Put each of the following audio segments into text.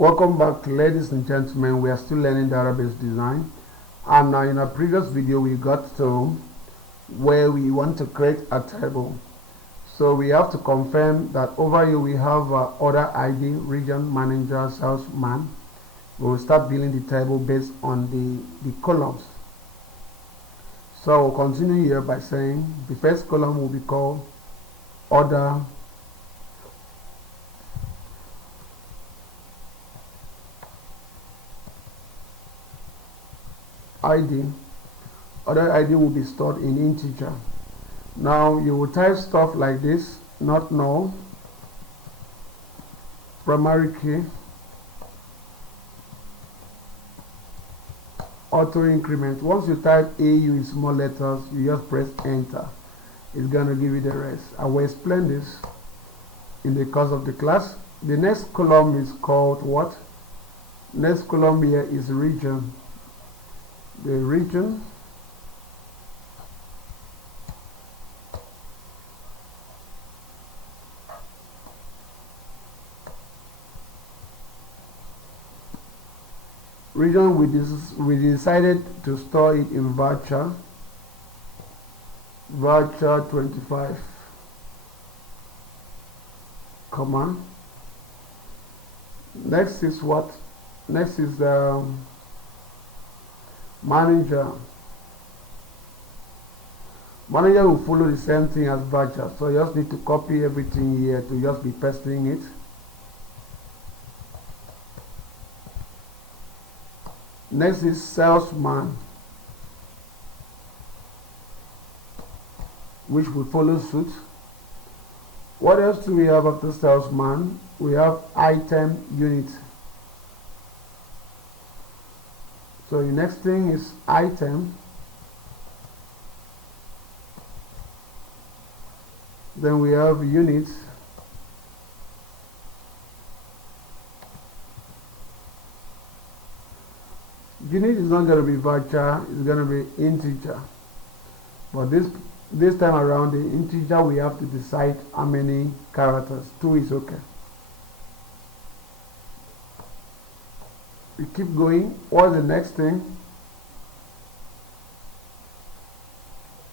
Welcome back, ladies and gentlemen. We are still learning database design, and in our previous video we got to where we want to create a table. So we have to confirm that over here we have order ID, region, manager, salesman. We will start building the table based on the columns. So we'll continue here by saying the first column will be called order ID. Order ID will be stored in integer. Now you will type stuff like this: not null, primary key, auto increment. Once you type AU in small letters, you just press enter. It's gonna give you the rest. I will explain this in the course of the class. The next column is called what? Next column here is region. The region we decided to store it in varchar 25, comma. Next is what? Next is manager. Manager will follow the same thing as varchar, so you just need to copy everything here to just be pasting it. Next is salesman, which will follow suit. What else do we have after salesman? We have item unit. So the next thing is item. Then we have units. Unit is not going to be varchar, it's going to be integer. But this time around, the integer we have to decide how many characters. 2 is okay. We keep going. What's the next thing?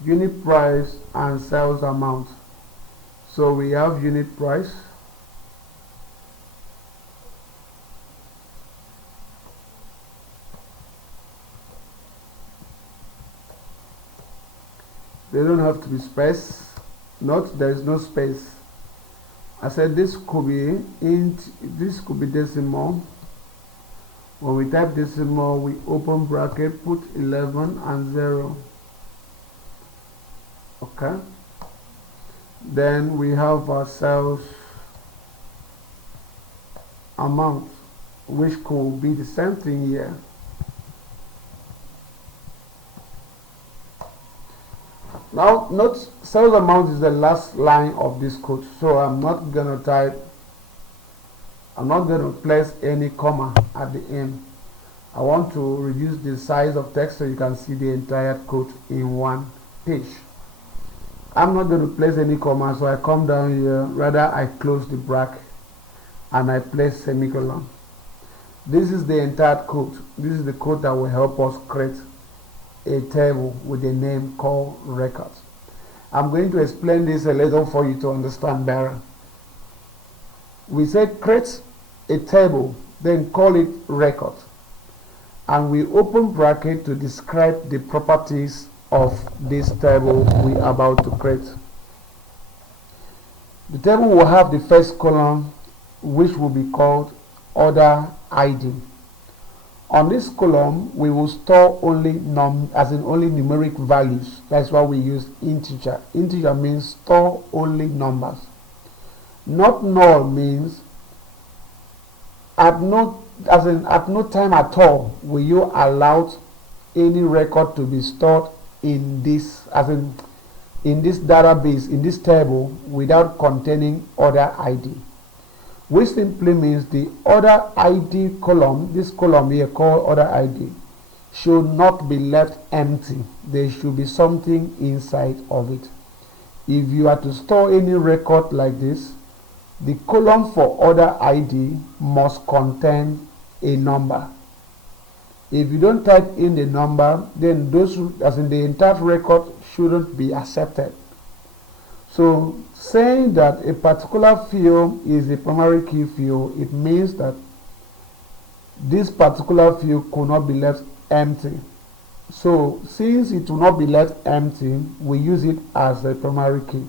Unit price and sales amount. So we have unit price. They don't have to be space. Note there is no space. I said this could be int, this could be decimal. When we type decimal, we open bracket, put 11 and 0. Okay. Then we have our sales amount, which could be the same thing here. Now note sales amount is the last line of this code, so I'm not gonna place any comma at the end. I want to reduce the size of text so you can see the entire code in one page. I'm not going to place any comma, so I come down here. Rather, I close the bracket and I place semicolon. This is the entire code. This is the code that will help us create a table with a name called records. I'm going to explain this a little for you to understand better. We say create a table, then call it record, and we open bracket to describe the properties of this table we are about to create. The table will have the first column, which will be called order ID. On this column, we will store only only numeric values. That's why we use integer. Integer means store only numbers. Not null means at no time at all will you allow any record to be stored in this database, in this table, without containing order ID, which simply means the order ID column, this column here called order ID, should not be left empty. There should be something inside of it. If you are to store any record like this, the column for order ID must contain a number. If you don't type in the number, then those, as in the entire record, shouldn't be accepted. So saying that a particular field is a primary key field, it means that this particular field could not be left empty. So since it will not be left empty, we use it as a primary key.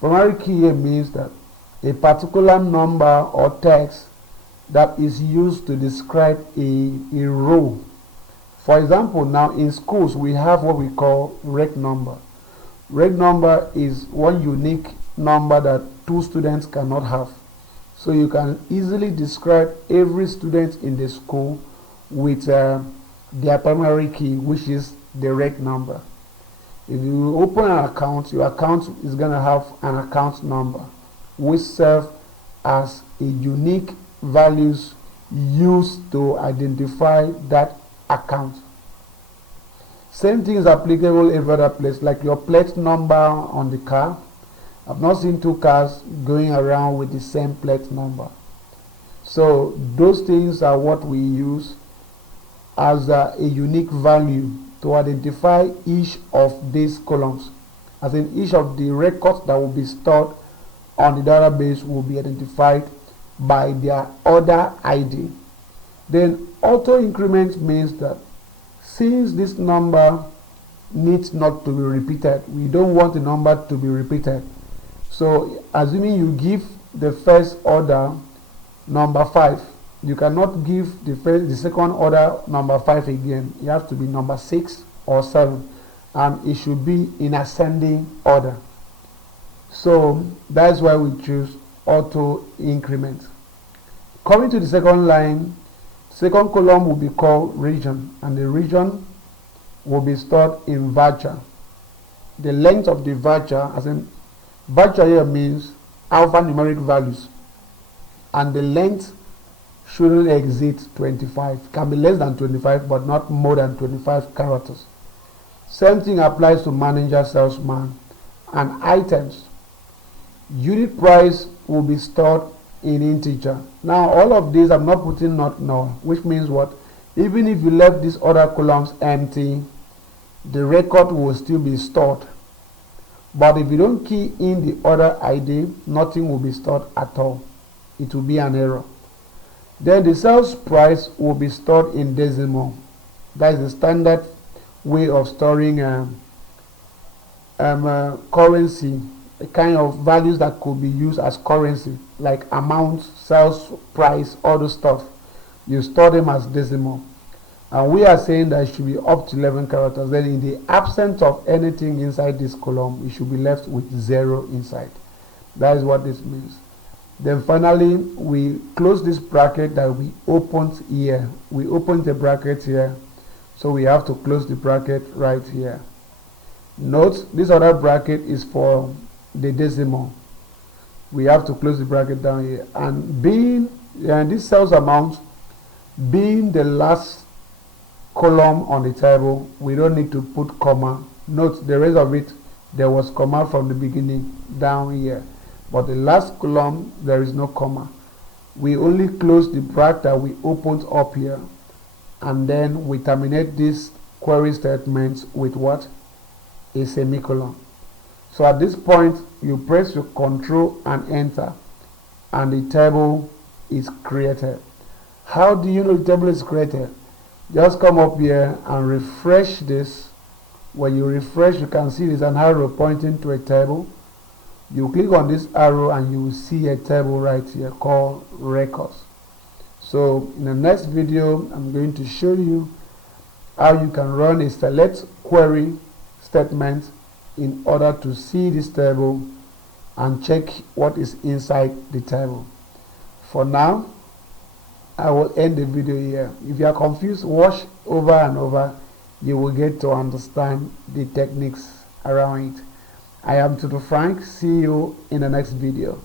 Primary key here means that a particular number or text that is used to describe a row. For example, now in schools we have what we call rec number. Rec number is one unique number that two students cannot have. So you can easily describe every student in the school with their primary key, which is the rec number. If you open an account, your account is going to have an account number, which serves as a unique values used to identify that account. Same thing is applicable every other place, like your plate number on the car. I've not seen two cars going around with the same plate number. So those things are what we use as a unique value to identify each of these columns. As in, each of the records that will be stored on the database will be identified by their order ID. Then auto increment means that since this number needs not to be repeated, we don't want the number to be repeated. So assuming you give the first order number 5, you cannot give the second order number 5 again. It has to be number 6 or 7, and it should be in ascending order. So that's why we choose auto increment. Coming to the second line, second column will be called region, and the region will be stored in varchar. The length of the varchar, as in varchar here means alphanumeric values, and the length shouldn't exceed 25. Can be less than 25, but not more than 25 characters. Same thing applies to manager, salesman, and items. Unit price will be stored in integer. Now all of these I'm not putting not null, which means what? Even if you left these other columns empty, the record will still be stored. But if you don't key in the order ID, nothing will be stored at all. It will be an error. Then the sales price will be stored in decimal. That is the standard way of storing currency, a kind of values that could be used as currency, like amount, sales price, all those stuff. You store them as decimal. And we are saying that it should be up to 11 characters. Then in the absence of anything inside this column, it should be left with 0 inside. That is what this means. Then finally, we close this bracket that we opened here. We opened the bracket here, so we have to close the bracket right here. Note, this other bracket is for the decimal. We have to close the bracket down here. And being this sales amount being the last column on the table, we don't need to put comma. Note, the rest of it, there was comma from the beginning down here. But the last column, there is no comma. We only close the bracket that we opened up here, and then we terminate this query statement with what? A semicolon. So at this point, you press your Control and Enter, and the table is created. How do you know the table is created? Just come up here and refresh this. When you refresh, you can see there's an arrow pointing to a table. You click on this arrow and you will see a table right here called records. So in the next video, I'm going to show you how you can run a select query statement in order to see this table and check what is inside the table. For now, I will end the video here. If you are confused, watch over and over. You will get to understand the techniques around it. I am Tutu Frank. See you in the next video.